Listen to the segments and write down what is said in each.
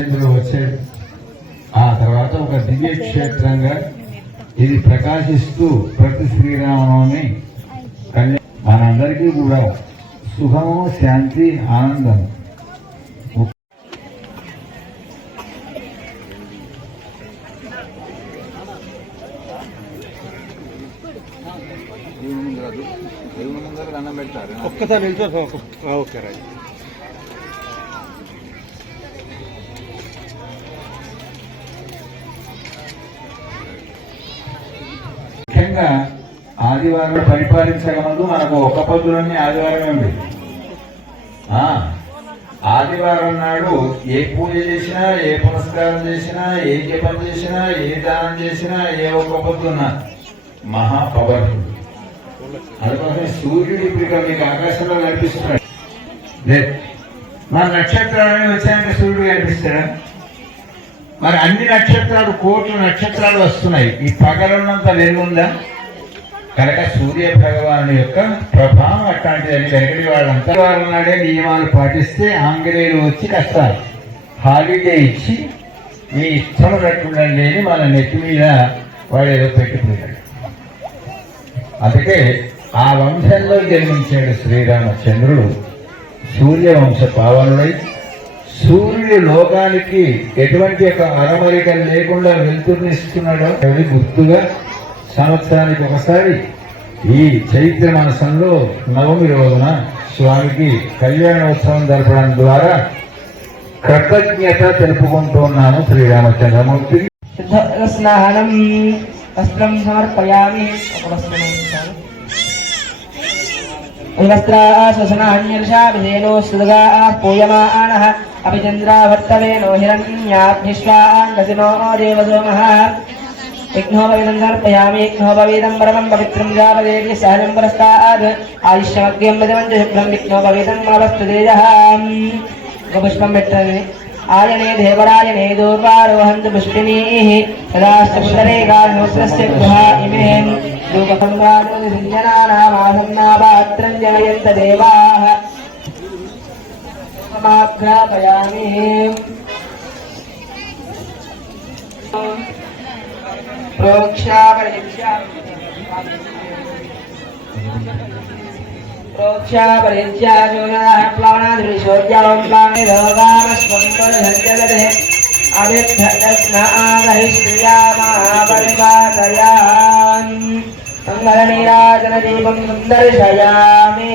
రామచంద్రుడు వచ్చాడు ఆ తర్వాత ఒక దివ్య క్షేత్రంగా ఇది ప్రకాశిస్తూ ప్రతి శ్రీరామనవమి కళ్యాణ్ మనందరికీ కూడా సుఖము శాంతి ఆనందం ఒక్కసారి నిల్చో ఓకే రైట్. ముఖ్యంగా ఆదివారం పరిపాలించగలదు మనకు ఒక పొద్దులన్నీ ఆదివారమే ఉంది. ఆ, ఆదివారం నాడు ఏ పూజ చేసినా ఏ పునస్కారం చేసినా ఏ జపం చేసినా ఏ దానం చేసినా ఏ ఒక్క పొద్దున్నా మహా పవర్ఫుల్. అందుకోసం సూర్యుడు ఇప్పుడు మీకు ఆకాశంలో కనిపిస్తున్నాడు. లేదు మన నక్షత్రాలు వచ్చాక సూర్యుడు కనిపిస్తాడా? మరి అన్ని నక్షత్రాలు కోట్ల నక్షత్రాలు వస్తున్నాయి. ఈ పగలున్నంత వెలుగుందా? కనుక సూర్య భగవాను యొక్క ప్రభావం అట్లాంటిదని వెనకటి వాళ్ళంతా వాళ్ళనాడే నాడే నియమాలు పాటిస్తే ఆంగ్లేయులు వచ్చి కష్టాలు. హాలిడే ఇచ్చి మీ ఇష్టం పెట్టుండండి అని మన నెత్తి మీద వాడు ఏదో పెట్టిపోయాడు అందుకే ఆ వంశంలో జన్మించాడు శ్రీరామచంద్రుడు. సూర్యవంశ పావనుడై సూర్యుడు లోకానికి ఎటువంటి ఒక అరమరిక లేకుండా వెలుతురునిస్తున్నాడో అది గుర్తుగా సంవత్సరానికి ఒకసారి ఈ చైత్ర మాసంలో నవమి రోజున స్వామికి కళ్యాణోత్సవం జరపడం ద్వారా కృతజ్ఞత తెలుపుకుంటూ ఉన్నాను శ్రీరామచంద్రమూర్తి. స్నానం వస్త్రం నో హిరణ్యాభిశ్వాంగసినో దేవసోమః విఘ్నోపవేదంగర్పయామిఘ్నోపవేదం పరమం పవిత్రం జాపదేవి సహజం పురస్కాద్ ఆయుష్యమగ్యం పదమంచ శుభ్రం విఘ్నోపవేదం మనవస్తు తేజః ఒక పుష్పం పెట్టండి ఆయనే దేవరాయనే దూర్వారోహంతు పుష్పిణీః సదాష్టపుండరే గార్హోత్రస్య గుహ ఇమే. ధూపసంభ్రాజనానామాసన్నాపాత్రం జనయంత దేవాః. సమాభ్రాపయామి Thank you. प्लवनाधिशोद्यालोत्प्लावनेधोगामस्पन्दे अभिभ्रदस्नादहिश्रियामापरिपातयान् मङ्गलनीराजनदीपं दर्शयामि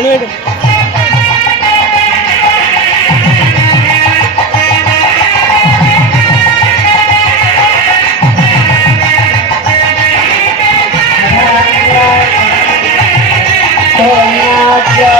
অনেক Yeah.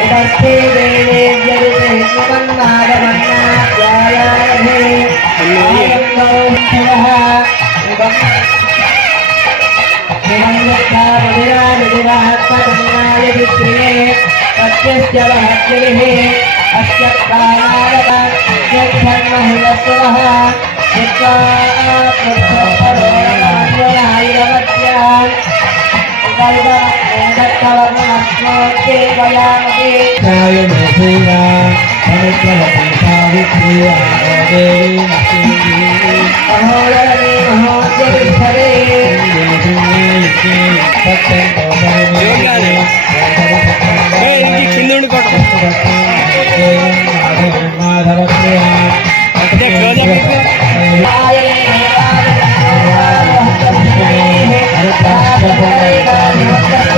दक्षे देवे यदुते हिमन्नागमन्नाद्यायाधे आनन्दोत्सवः हिमन्यक्षामधिराजदिवात्मगन्नाय विश्रिये सत्यस्य वहत्रिः अस्य प्राणाय यच्छन्महिलस्वः यत्त्वा आत्मस्थः కింద ఉండి కొట్టు హరిగోవిందః పవిత్రేణ విదర్శనిః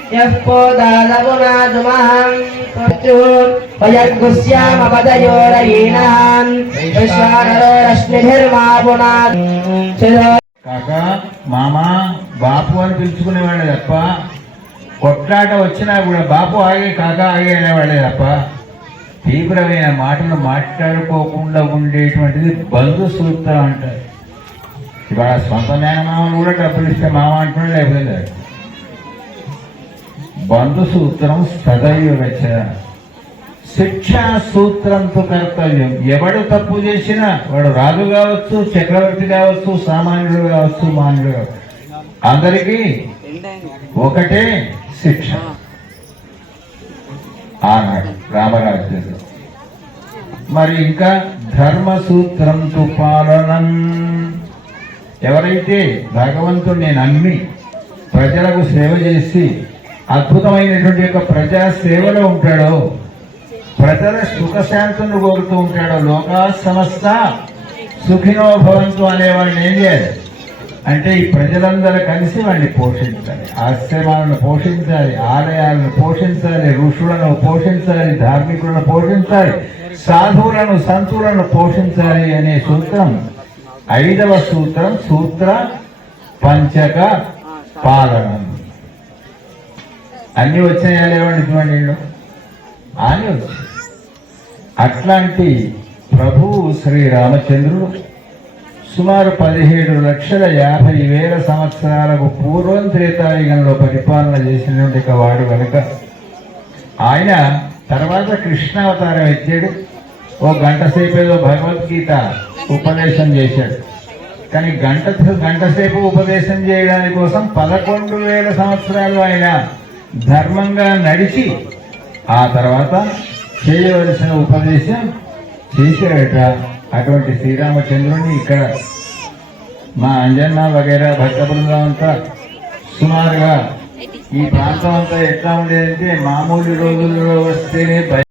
వయగ్గుస్యామపదయోరయీనాం విశ్వానరో రశ్మిభిర్మాపునా కాక మామ బాపు అని పిలుచుకునేవాళ్ళే తప్ప కొట్లాట వచ్చినా కూడా బాపు ఆగే కాక ఆగే అనేవాళ్ళే తప్ప తీవ్రమైన మాటలు మాట్లాడుకోకుండా ఉండేటువంటిది బంధు సూత్రం అంటారు. ఇవాళ సొంత మేనమామలు కూడా డబ్బులు ఇస్తే మామ అంటున్నాడు లేకపోతే లేదు. బంధు సూత్రం సదైవ శిక్షా సూత్రంతో కర్తవ్యం. ఎవడు తప్పు చేసినా వాడు రాజు కావచ్చు చక్రవర్తి కావచ్చు సామాన్యుడు కావచ్చు మాన్యుడు కావచ్చు. అందరికీ ఒకటే శిక్ష. ఆనాడు రామరాజ్యంలో. మరి ఇంకా ధర్మ సూత్రంతో పాలనం. ఎవరైతే భగవంతు నేను అమ్మి ప్రజలకు సేవ చేసి అద్భుతమైనటువంటి యొక్క ప్రజా సేవలో ఉంటాడో ప్రజల సుఖశాంతులను కోరుతూ ఉంటాడో లోకా సమస్త సుఖినో భవంతు అనేవాడిని ఏం చేయాలి? అంటే ఈ ప్రజలందరూ కలిసి వాడిని పోషించాలి. ఆశ్రమాలను పోషించాలి ఆలయాలను పోషించాలి ఋషులను పోషించాలి ధార్మికులను పోషించాలి సాధువులను సంతులను పోషించాలి అనే సూత్రం ఐదవ సూత్రం సూత్ర పంచక పాలనం. అన్నీ వచ్చాయా లేవండి చూడండి వీళ్ళు. వచ్చాయి. అట్లాంటి ప్రభువు శ్రీ రామచంద్రుడు సుమారు పదిహేడు లక్షల యాభై వేల సంవత్సరాలకు పూర్వం త్రేతాయుగంలో పరిపాలన చేసినటువంటి ఒక వాడు కనుక ఆయన తర్వాత కృష్ణావతారం ఎత్తాడు ఓ గంట సేపు ఏదో భగవద్గీత ఉపదేశం చేశాడు. కానీ గంట గంట సేపు ఉపదేశం చేయడానికి కోసం పదకొండు వేల సంవత్సరాలు ఆయన ధర్మంగా నడిచి ఆ తర్వాత చేయవలసిన ఉపదేశం చేసేట అటువంటి శ్రీరామచంద్రుడిని ఇక్కడ మా అంజన్న వగైరా భక్త బృందం అంతా సుమారుగా ఈ ప్రాంతం అంతా ఎట్లా ఉండేదంటే మామూలు రోజుల్లో వస్తేనే భయం.